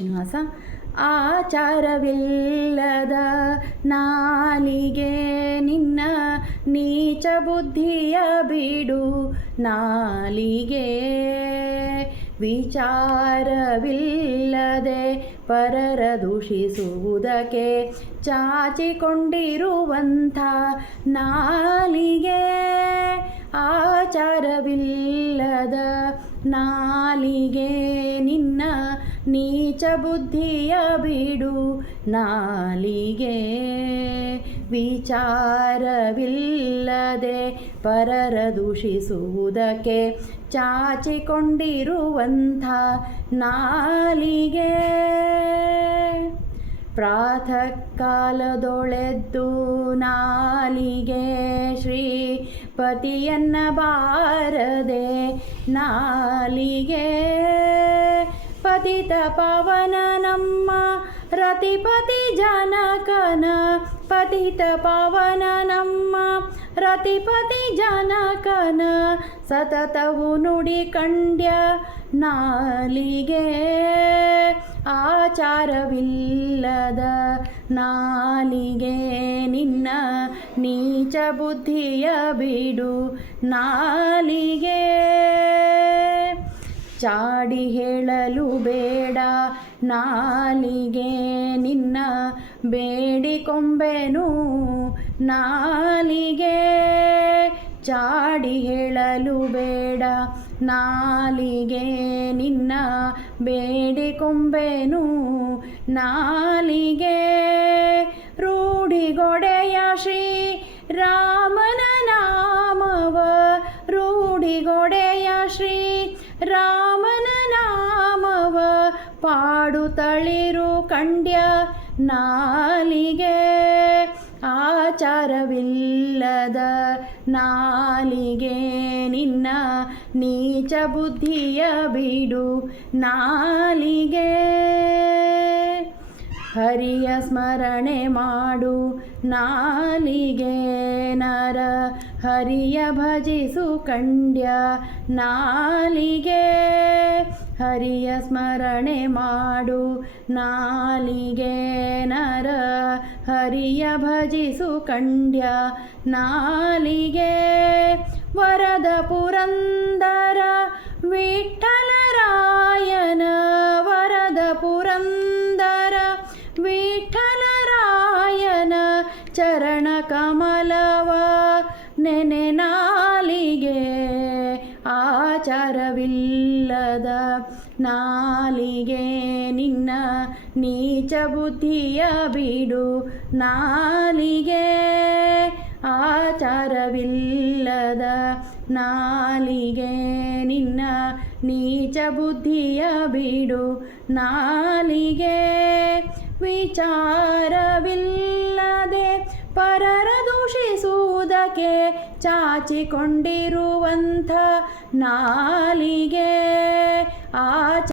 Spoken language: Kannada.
ಶ್ರೀನಿವಾಸ. ಆಚಾರವಿಲ್ಲದ ನಾಲಿಗೆ ನಿನ್ನ ನೀಚ ಬುದ್ಧಿಯ ಬಿಡು ನಾಲಿಗೆ. ವಿಚಾರವಿಲ್ಲದೆ ಪರರ ದೂಷಿಸುವುದಕ್ಕೆ ಚಾಚಿಕೊಂಡಿರುವಂಥ ನಾಲಿಗೆ. ಆಚಾರವಿಲ್ಲದ ನಾಲಿಗೆ ನಿನ್ನ ನೀಚ ಬುದ್ಧಿಯ ಬಿಡು ನಾಲಿಗೆ. ವಿಚಾರವಿಲ್ಲದೆ ಪರರ ದೂಷಿಸುವುದಕ್ಕೆ ಚಾಚಿಕೊಂಡಿರುವಂಥ ನಾಲಿಗೆ. ಪ್ರಾತಃ ಕಾಲದೊಳೆದ್ದು ನಾಲಿಗೆ ಶ್ರೀಪತಿಯನ್ನ ಬಾರದೆ ನಾಲಿಗೆ. ಪತಿತ ಪವನ ನಮ್ಮ ರತಿಪತಿ ಜನಕನ, ಪತಿತ ಪವನ ನಮ್ಮ ರತಿಪತಿ ಜನಕನ ಸತತವು ನುಡಿ ಕಂಡ್ಯ ನಾಲಿಗೆ. ಆಚಾರವಿಲ್ಲದ ನಾಲಿಗೆ ನಿನ್ನ ನೀಚ ಬುದ್ಧಿಯ ಬಿಡು ನಾಲಿಗೆ. ಚಾಡಿ ಹೇಳಲು ಬೇಡ ನಾಲಿಗೆ ನಿನ್ನ ಬೇಡಿಕೊಂಬೆನು ನಾಲಿಗೆ. ಚಾಡಿ ಹೇಳಲು ಬೇಡ ನಾಲಿಗೆ ನಿನ್ನ ಬೇಡಿಕೊಂಬೆನು ನಾಲಿಗೆ. ರೂಢಿಗೊಡೆಯ ಶ್ರೀ ರಾಮನ ನಾಮವ, ರೂಢಿಗೊಡೆಯ ಶ್ರೀ ರಾಮನ ನಾಮವ ಪಾಡುತ್ತಳಿರು ಕಂಡ್ಯ ನಾಲಿಗೆ. ಆಚಾರವಿಲ್ಲದ ನಾಲಿಗೆ ನಿನ್ನ ನೀಚ ಬುದ್ಧಿಯ ಬಿಡು ನಾಲಿಗೆ. ಹರಿಯ ಸ್ಮರಣೆ ಮಾಡು ನಾಲಿಗೆ ನರ ಹರಿಯ ಭಜಿಸು ಕಂಡ್ಯ ನಾಲಿಗೆ. ಹರಿಯ ಸ್ಮರಣೆ ಮಾಡು ನಾಲಿಗೆ ನರ ಹರಿಯ ಭಜಿಸು ಕಂಡ್ಯ ನಾಲಿಗೆ. ವರದ ಪುರಂದರ ವಿಠ್ಠಲರಾಯನ, ವರದ ಪುರಂದರ ವಿಠ್ಠಲರಾಯನ ಚರಣ ಕಮಲವ ನೆನೆ ನಾಲಿಗೆ. ಆಚಾರವಿಲ್ಲದ ನಾಲಿಗೆ ನಿನ್ನ ನೀಚ ಬುದ್ಧಿಯ ಬಿಡು ನಾಲಿಗೆ. ಆಚಾರವಿಲ್ಲದ ನಾಲಿಗೆ ನಿನ್ನ ನೀಚ ಬುದ್ಧಿಯ ಬಿಡು ನಾಲಿಗೆ. ವಿಚಾರವಿಲ್ಲದೆ ಪರರ ದೂಷಿಸುವುದಕ್ಕೆ ಚಾಚಿಕೊಂಡಿರುವಂಥ ನಾಲಿಗೆ.